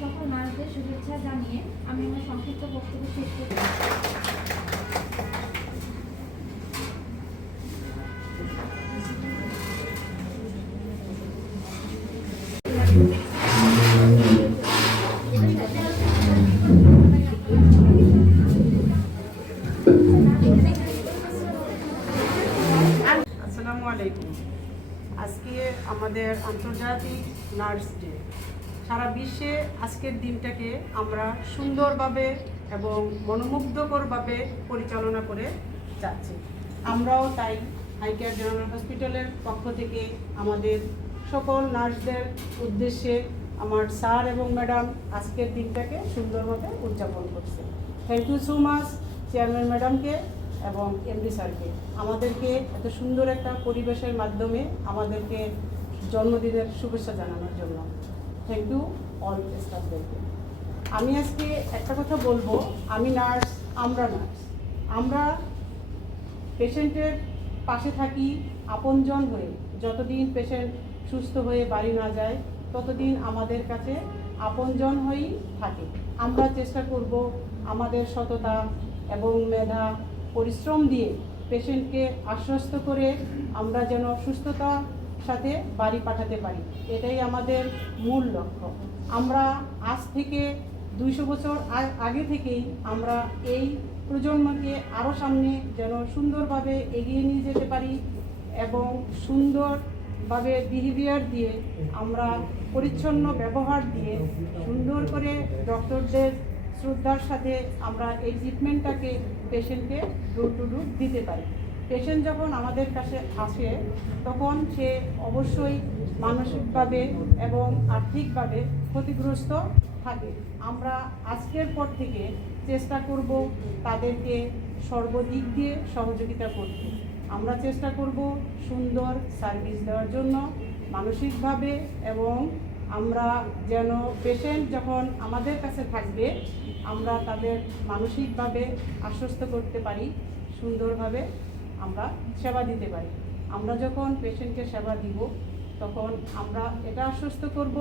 সকল নার্সদের শুভেচ্ছা জানিয়ে আমি আমার সংক্ষিপ্ত বক্তব্য শেষ করছি। আসসালামু আলাইকুম। আজকে আমাদের আন্তর্জাতিক নার্স ডে। সারা বিশ্বে আজকের দিনটাকে আমরা সুন্দরভাবে এবং মনোমুগ্ধকরভাবে পরিচালনা করে যাচ্ছি। আমরাও তাই আই কেয়ার জেনারেল হসপিটালের পক্ষ থেকে আমাদের সকল নার্সদের উদ্দেশ্যে আমার স্যার এবং ম্যাডাম আজকের দিনটাকে সুন্দরভাবে উদযাপন করছে। Thank you so much chairman ম্যাডামকে এবং এমডি স্যারকে আমাদেরকে এত সুন্দর একটা পরিবেশের মাধ্যমে আমাদেরকে জন্মদিনের শুভেচ্ছা জানানোর জন্য। থ্যাংক ইউ অল স্টাফদেরকে। আমি আজকে একটা কথা বলবো, আমি নার্স, আমরা পেশেন্টের পাশে থাকি আপনজন হয়ে। যতদিন পেশেন্ট সুস্থ হয়ে বাড়ি না যায় ততদিন আমাদের কাছে আপনজন হয়েই থাকে। আমরা চেষ্টা করব আমাদের সততা এবং মেধা পরিশ্রম দিয়ে পেশেন্টকে আশ্বস্ত করে আমরা যেন সুস্থতার সাথে বাড়ি পাঠাতে পারি, এটাই আমাদের মূল লক্ষ্য। আমরা আজ থেকে 200 বছর আগে থেকেই আমরা এই প্রজন্মকে আরও সামনে যেন সুন্দরভাবে এগিয়ে নিয়ে যেতে পারি এবং সুন্দরভাবে বিহেভিয়ার দিয়ে আমরা পরিচ্ছন্ন ব্যবহার দিয়ে সুন্দর করে ডক্টরদের শ্রদ্ধার সাথে আমরা এই ট্রিটমেন্টটাকে পেশেন্টকে ডোর টু ডোর দিতে পারি। পেশেন্ট যখন আমাদের কাছে আসে তখন সে অবশ্যই মানসিকভাবে এবং আর্থিকভাবে ক্ষতিগ্রস্ত থাকে। আমরা আজকের পর থেকে চেষ্টা করব তাদেরকে সর্বদিক দিয়ে সহযোগিতা করতে। আমরা চেষ্টা করব সুন্দর সার্ভিস দেওয়ার জন্য মানসিকভাবে, এবং আমরা যেন পেশেন্ট যখন আমাদের কাছে থাকবে আমরা তাদের মানসিকভাবে আশ্বস্ত করতে পারি, সুন্দরভাবে আমরা সেবা দিতে পারি। আমরা যখন পেশেন্টকে সেবা দিব তখন আমরা এটা আশ্বস্ত করব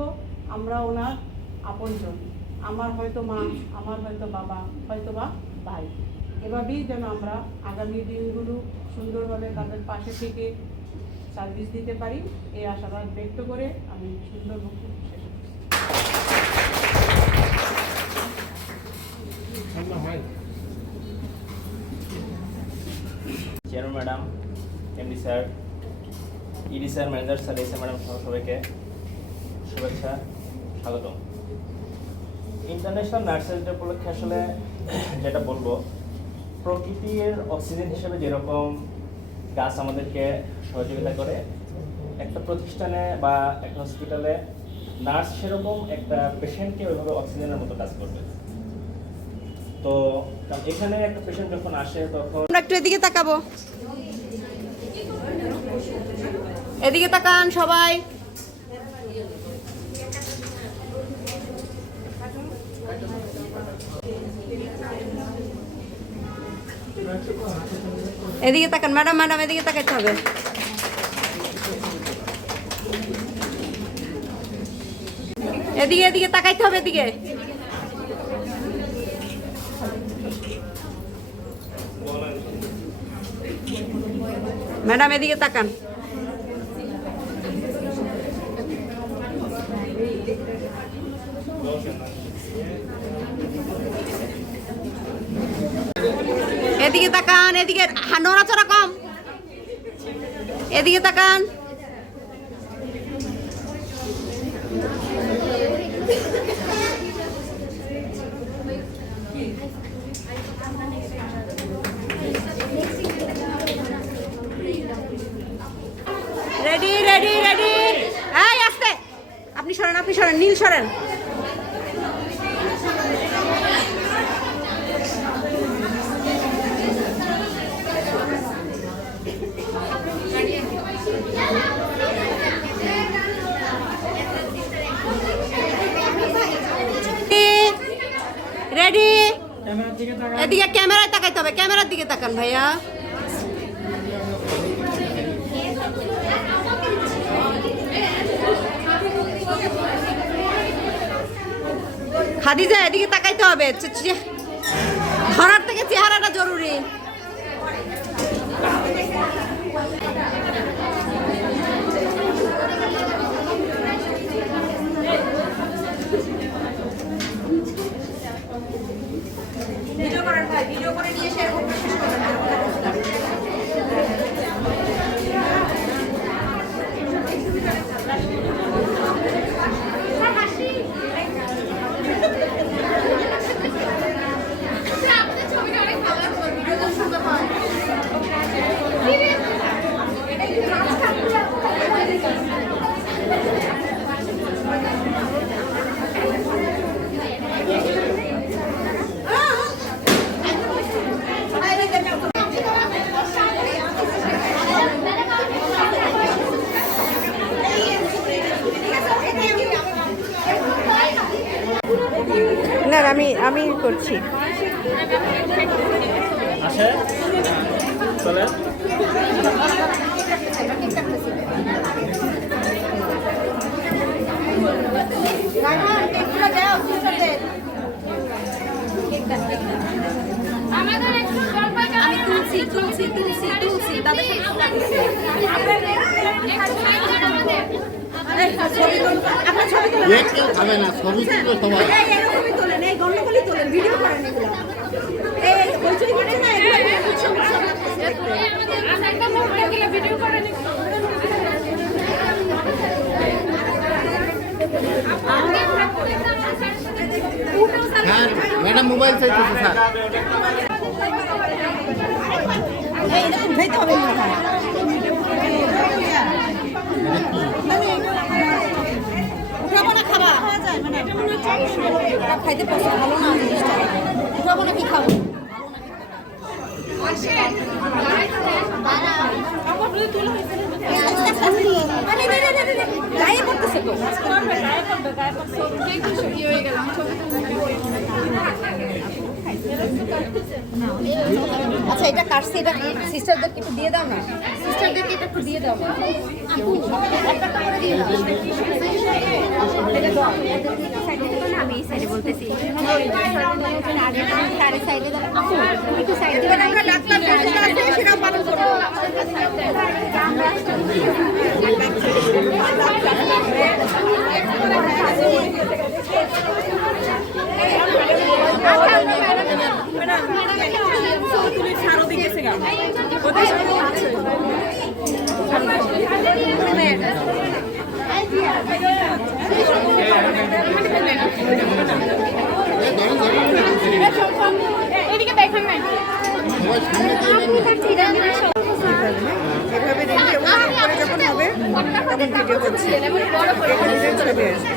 আমরা ওনার আপনজন। আমার হয়তো মা, আমার হয়তো বাবা, হয়তো বা ভাই। এভাবেই যেন আমরা আগামী দিনগুলো সুন্দরভাবে তাদের পাশে থেকে সার্ভিস দিতে পারি, এই আশাবাদ ব্যক্ত করে আমি সুন্দর বক্তব্য শেষ করছি। Chairman madam, MD sir, ED sir, manager sir, এসে ম্যাডাম সহ সবাইকে শুভেচ্ছা, স্বাগতম। ইন্টারন্যাশনাল নার্সেস ডে উপলক্ষে আসলে যেটা বলবো, প্রকৃতির অক্সিজেন হিসেবে যেরকম গাছ আমাদেরকে সহযোগিতা করে, একটা প্রতিষ্ঠানে বা একটা হসপিটালে নার্স সেরকম একটা পেশেন্টকে ওইভাবে অক্সিজেনের মতো কাজ করবে। তো এখানে একটা পেশেন্ট যখন আসে তখন আমরা একটু এদিকে তাকাবো, এদিকে তাকান সবাই। এদিকে তাকান ম্যাডাম, এদিকে তাকাইতে হবে। এদিকে তাকাইতে হবে, এদিকে। ম্যাডাম এদিকে তাকান। এদিকে তাকান, এদিকে নড়াচড়া কম, এদিকে তাকান। রেডি রেডি রেডি, এই আস্তে, আপনি সরেন, নীল সরেন। রেডি, এদিকে ক্যামেরায় তাকাইতে হবে, ক্যামেরার দিকে তাকান ভাইয়া। খাদিজা এদিকে তাকাইতে হবে, ধরার থেকে চেহারাটা জরুরি। ভিডিও করেন ভাই, ভিডিও করে নিয়ে এসে এরকম শেষ করবেন। না আমি করছি। আসে চলে আমি তুলছি তাদের কেউ খাবে না, ছবি তুলবে সবাই। এরকমই তোলেন, এই গন্ডগোলই তোলেন, ভিডিও করেন এগুলো। এই হইচই করছে না, স্যার ম্যাডাম মোবাইল চাইতেছে স্যার। এইরকম খাইতে হবে মনে হয়। উঠাবো না, খাবা খাইতে পছন্দ ভালো না জিনিসটা। উঠাবো না, কি খাবো? গায়ে পড়তেছে তো। আচ্ছা এটা কাটছি, এটা সিস্টারদেরকে একটু দিয়ে দাও না, সিস্টারদেরকে এটা একটু দিয়ে দাও না। আমি এই সাইডে বলতেছি আমরা ডাক্তার সেটাও পালন করবো। এদিকে দেখেন নাই সবাই সামনে দিয়ে নেন। এভাবে রেখে উপরে যখন হবে তখন ভিডিও করছি, ছবি আছে